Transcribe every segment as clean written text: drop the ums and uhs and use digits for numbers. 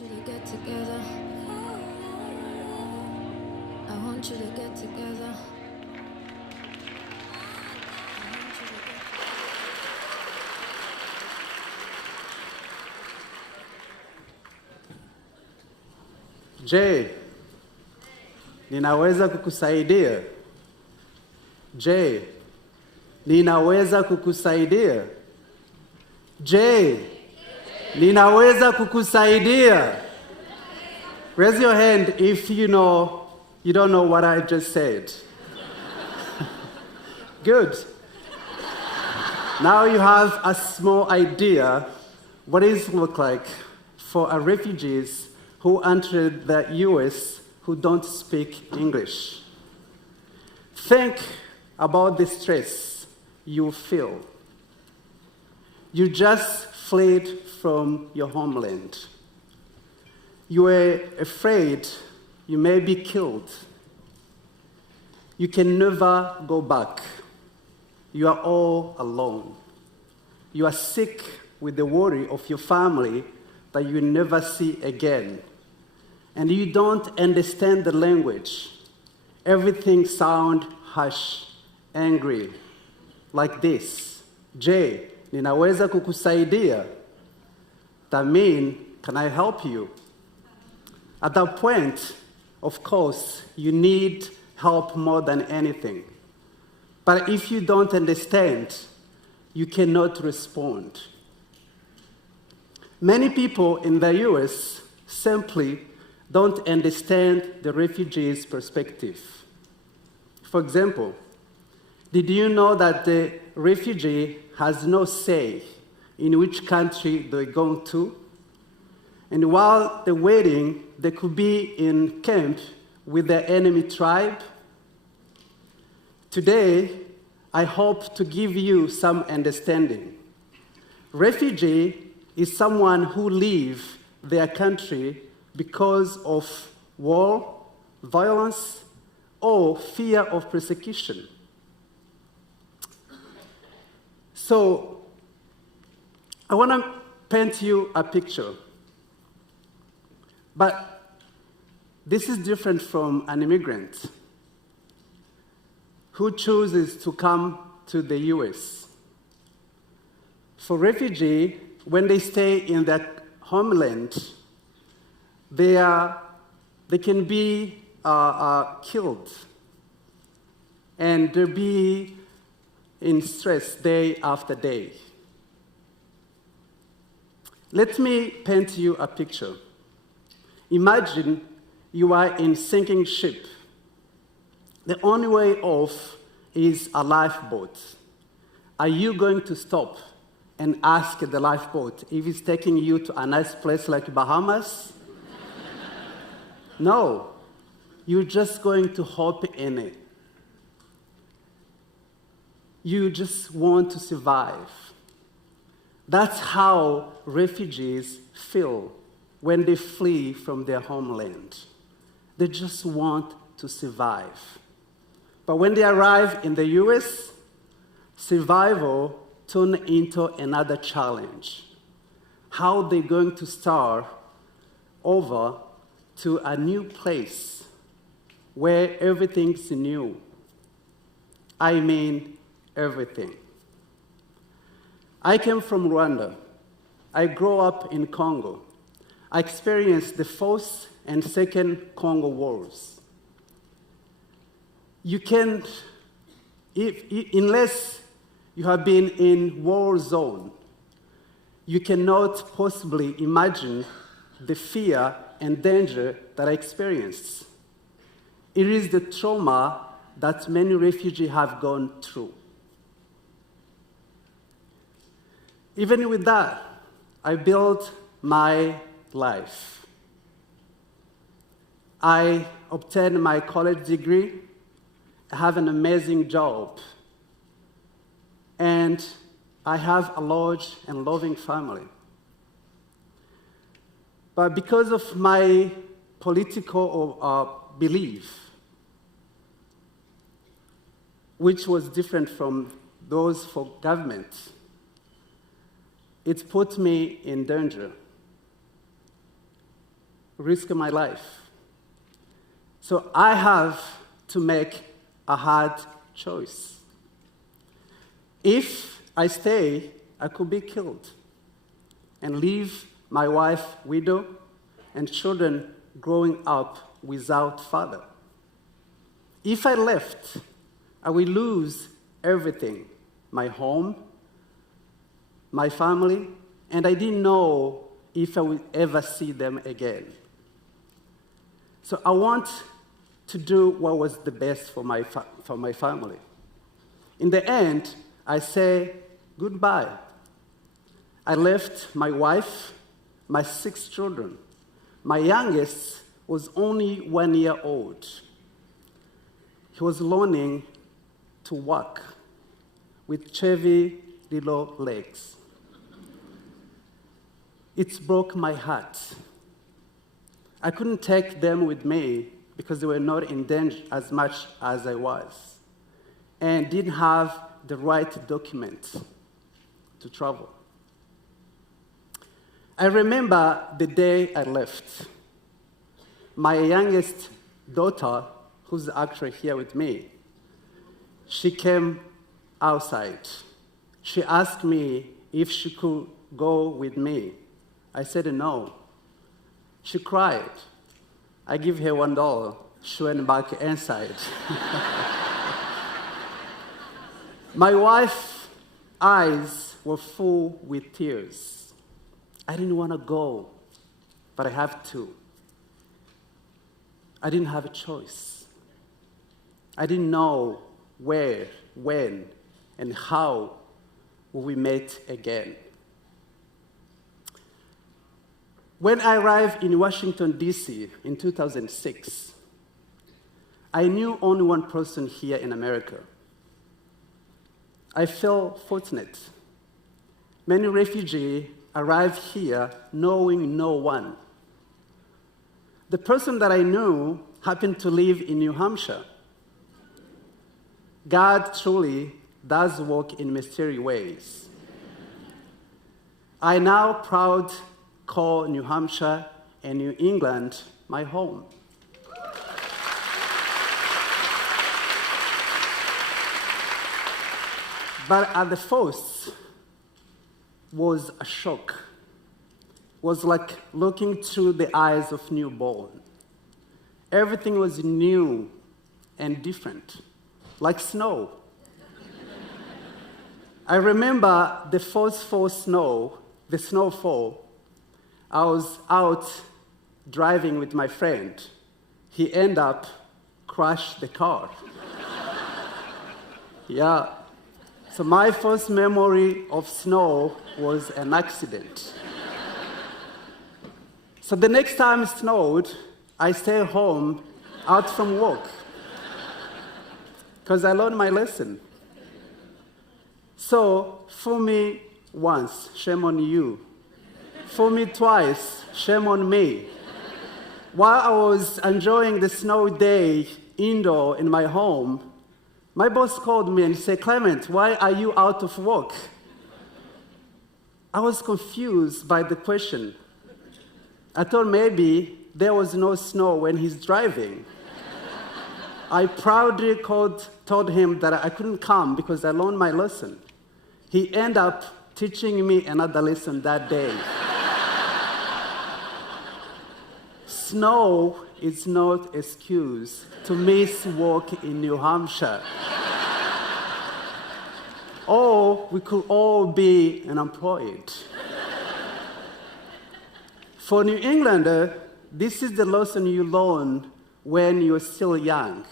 you to get together. I want you to get together. Je, ninaweza kukusaidia? Je, ninaweza kukusaidia? Je, ninaweza kukusaidia? Raise your hand if you don't know what I just said. Good. Now you have a small idea what it looks like for refugees who entered the US who don't speak English. Think about the stress you feel. You just fled from your homeland. You were afraid you may be killed. You can never go back. You are all alone. You are sick with the worry of your family that you will never see again. And you don't understand the language. Everything sounds harsh, angry, like this. Je, ninaweza kukusaidia? That means, can I help you? At that point, of course, you need help more than anything. But if you don't understand, you cannot respond. Many people in the US simply don't understand the refugees' perspective. For example, did you know that the refugee has no say in which country they're going to? And while they're waiting, they could be in camp with the enemy tribe. Today, I hope to give you some understanding. Refugee is someone who leaves their country because of war, violence, or fear of persecution. So, I want to paint you a picture. But this is different from an immigrant who chooses to come to the US. For refugees, when they stay in their homeland, they can be killed, and they'll be in stress day after day. Let me paint you a picture. Imagine you are in a sinking ship. The only way off is a lifeboat. Are you going to stop and ask the lifeboat if it's taking you to a nice place like Bahamas? No, you're just going to hop in it. You just want to survive. That's how refugees feel when they flee from their homeland. They just want to survive. But when they arrive in the US, survival turns into another challenge. How they're going to start over to a new place where everything's new. I mean, everything. I came from Rwanda. I grew up in Congo. I experienced the First and Second Congo Wars. You can't, unless you have been in war zone, you cannot possibly imagine the fear and danger that I experienced. It is the trauma that many refugees have gone through. Even with that, I built my life. I obtained my college degree, I have an amazing job, and I have a large and loving family. But because of my political belief, which was different from those for government, it put me in danger. risk my life. So I have to make a hard choice. If I stay, I could be killed and leave my wife widow and children growing up without father. If I left, I will lose everything, my home, my family, and I didn't know if I would ever see them again. So I want to do what was the best for my family. In the end, I say goodbye. I left my wife, my 6 children. My youngest was only 1 year old. He was learning to walk with chubby little legs. It broke my heart. I couldn't take them with me because they were not in danger as much as I was and didn't have the right documents to travel. I remember the day I left. My youngest daughter, who's actually here with me, she came outside. She asked me if she could go with me. I said no. She cried. I gave her $1. She went back inside. My wife's eyes were full with tears. I didn't want to go, but I have to. I didn't have a choice. I didn't know where, when, and how we met again. When I arrived in Washington, D.C. in 2006, I knew only one person here in America. I felt fortunate. Many refugees arrived here knowing no one. The person that I knew happened to live in New Hampshire. God truly does work in mysterious ways. I now proud call New Hampshire and New England my home. But at the first was a shock. Was like looking through the eyes of newborn. Everything was new and different, like snow. I remember the first the snowfall. I was out driving with my friend. He ended up crashed the car. Yeah. So my first memory of snow was an accident. So the next time it snowed, I stayed home out from work because I learned my lesson. So fool me once, shame on you. Fool me twice, shame on me. While I was enjoying the snow day indoor in my home, my boss called me and said, "Clement, why are you out of work?" I was confused by the question. I thought maybe there was no snow when he's driving. I proudly told him that I couldn't come because I learned my lesson. He ended up teaching me another lesson that day. Snow is not an excuse to miss work in New Hampshire. Or we could all be unemployed. For New Englander, this is the lesson you learn when you're still young.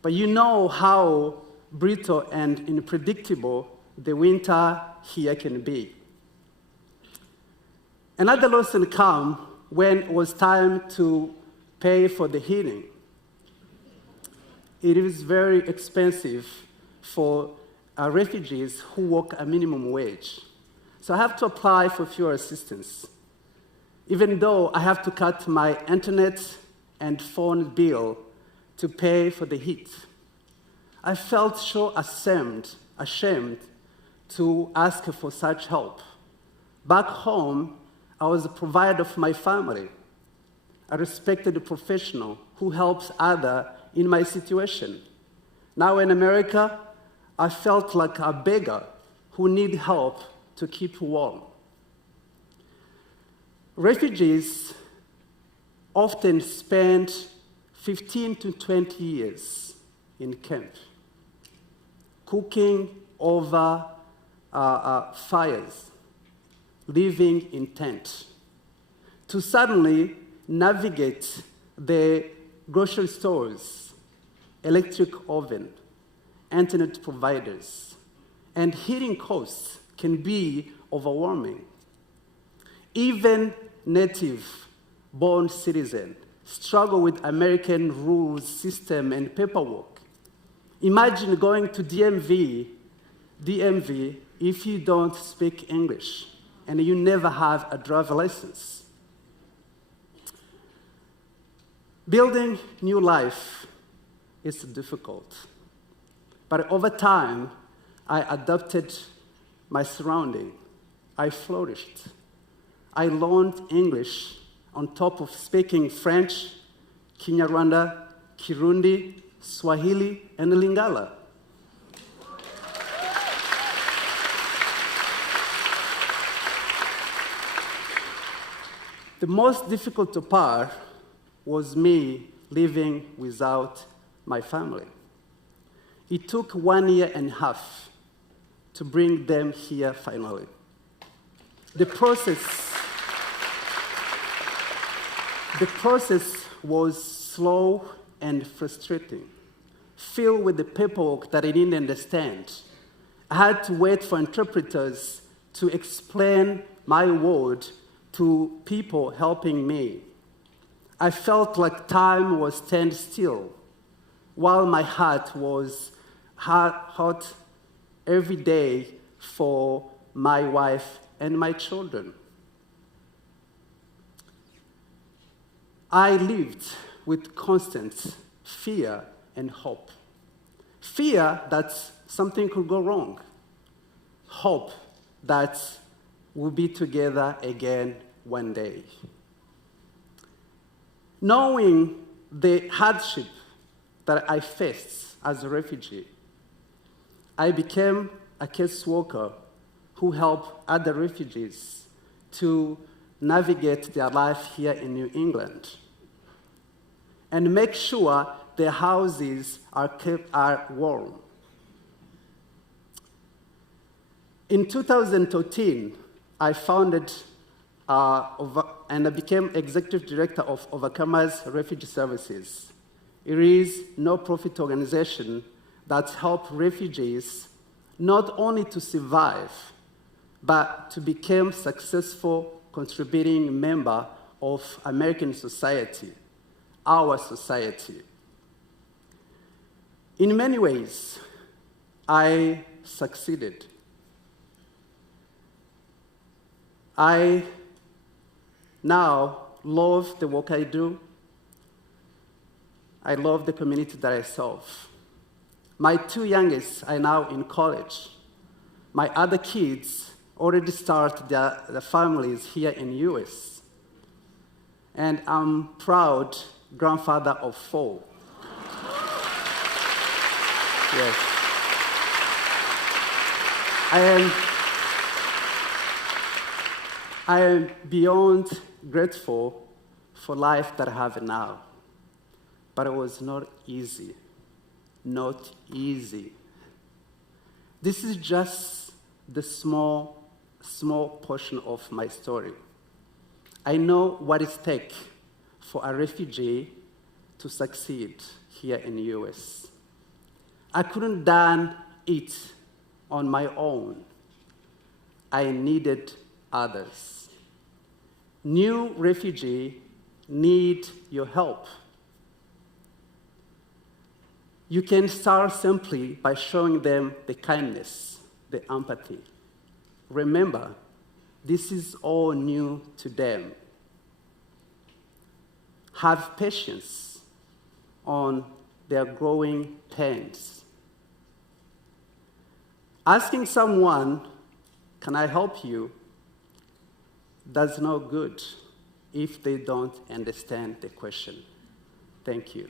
But you know how brutal and unpredictable the winter here can be. Another lesson came when it was time to pay for the heating. It is very expensive for refugees who work a minimum wage. So I have to apply for fuel assistance, even though I have to cut my internet and phone bill to pay for the heat. I felt so ashamed to ask for such help. Back home, I was the provider of my family. a respected professional who helps others in my situation. Now in America, I felt like a beggar who need help to keep warm. Refugees often spend 15 to 20 years in camp, cooking over fires, living in tents, to suddenly navigate the grocery stores, electric oven, internet providers, and heating costs can be overwhelming. Even native-born citizens struggle with American rules, system, and paperwork. Imagine going to DMV if you don't speak English and you never have a driver license. Building new life is difficult, but over time, I adapted my surrounding. I flourished. I learned English on top of speaking French, Kinyarwanda, Kirundi, Swahili, and Lingala. The most difficult part was me living without my family. It took 1.5 years to bring them here finally. The process was slow and frustrating, filled with the paperwork that I didn't understand. I had to wait for interpreters to explain my word to people helping me. I felt like time was stand still, while my heart was hot every day for my wife and my children. I lived with constant fear and hope. Fear that something could go wrong. Hope that we'll be together again one day. Knowing the hardship that I faced as a refugee, I became a caseworker who helped other refugees to navigate their life here in New England and make sure their houses are warm. In 2013, I founded and I became executive director of Overcomers Refugee Services. It is a no-profit organization that helps refugees not only to survive, but to become successful contributing member of American society, our society. In many ways, I succeeded. I now love the work I do. I love the community that I serve. My 2 youngest are now in college. My other kids already start their families here in US. And I'm proud grandfather of 4. Yes. I am beyond grateful for life that I have now. But it was not easy. Not easy. This is just the small portion of my story. I know what it takes for a refugee to succeed here in the US. I couldn't done it on my own. I needed others. New refugees need your help. You can start simply by showing them the kindness, the empathy. Remember, this is all new to them. Have patience on their growing pains. Asking someone, "Can I help you?" does no good. if they don't understand the question. Thank you.